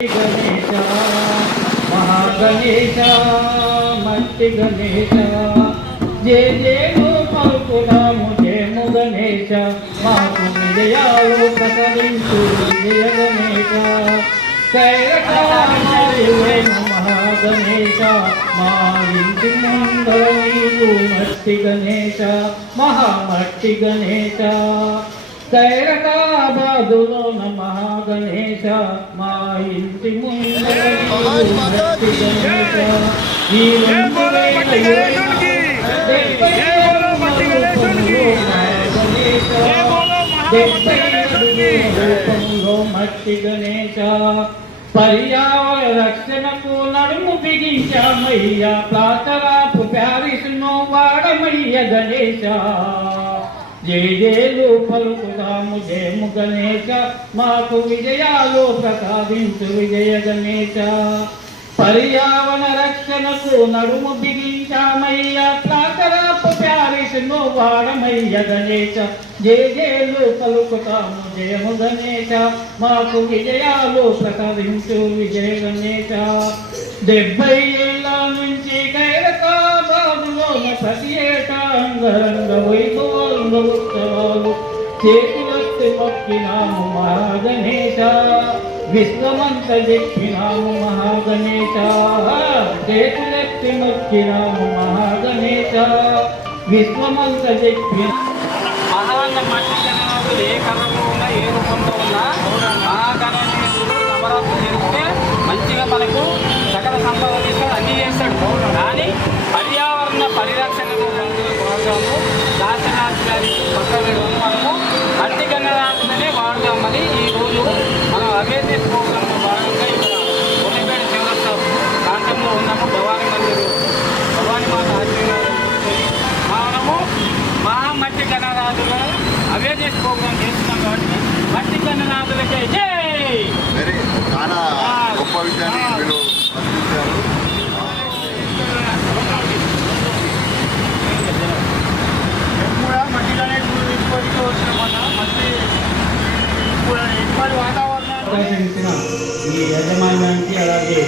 गणेश महागणेश मट्टी गणेश जे जेनु पలుకుదాము జయము గణేశ మాకు విజయాలు ప్రకటించు విజయ గణేశ కైరకాయను మహాగణేశ మా ఇంటి ముందర నీవు మట్టి గణేశ మహామట్టి గణేశ ఖైరతాబాదులోన మహాగణేశ మా ఇంటి ముందర మట్టి గణేశ ఈ 2070 మట్టి గణేశ పర్యావరణ రక్షణకు నడుము బిగించామయ్యా ప్లాతరాపు ప్యారిస్ను వాడమయ్య గణేశ జయ జయలు పలుకుదాము జయము గణేశ మాకు విజయాలు ప్రసాదించు విజయ గణేశ పర్యావరణ రక్షణకు నడుము బిగించామయ్య ప్లాతరాపు ప్యారిస్ను వాడమయ్య గణేశ జయ జయలు పలుకుతాము జయము గణేశ మాకు విజయాలు ప్రసాదించు విజయ గణేశ 70 ఏళ్ళ నుంచి ఖైరతాబాదులోన ప్రతి ఏటా అంగరంగ వైభవంగా ఉత్సవాలు చేతులెత్తి మొక్కినాము మహాగణేశ విశ్వమంత చెప్పినాము మహాగణేశ చేతులెత్తి మొక్కినాము మహాగణేశ విశ్వమంత చెప్పిన మహాన్న మట్టి గణనాథులు ఏ కళలో ఉన్నా ఏ రూపంలో ఉన్నా మహాగణేశుడు నవరాత్రులు జరిగితే మంచిగా మనకు సకల సంపదలు ఇస్తాడు, అన్నీ చేస్తాడు. కానీ పర్యావరణ పరిరక్షణకు వాడదాము, దాశనాథ్ గారి పక్క వేయడం మనము మట్టి గణనాథులనే వాడదామని ఈరోజు మనం అవేర్నెస్ ప్రోగ్రాంలో భాగంగా ఇక్కడ కొన్నిపేట చౌరస్తా ప్రాంతంలో ఉన్నాము. భవానీ మందిర్ భవానీ మాత ఆశీర్వాదం మనము మట్టి గణనాథుల అవేర్నెస్ ప్రోగ్రాం చేస్తున్నాం కాబట్టి మట్టి గణనాథులకే జై. చాలా గొప్ప విషయాన్ని మీరు అందించారు. కూడా మట్టి గణేశుడు తీసుకొచ్చి వచ్చిన మన మట్టి ఇప్పటి వాతావరణాన్ని ఈ యజమానానికి అలాగే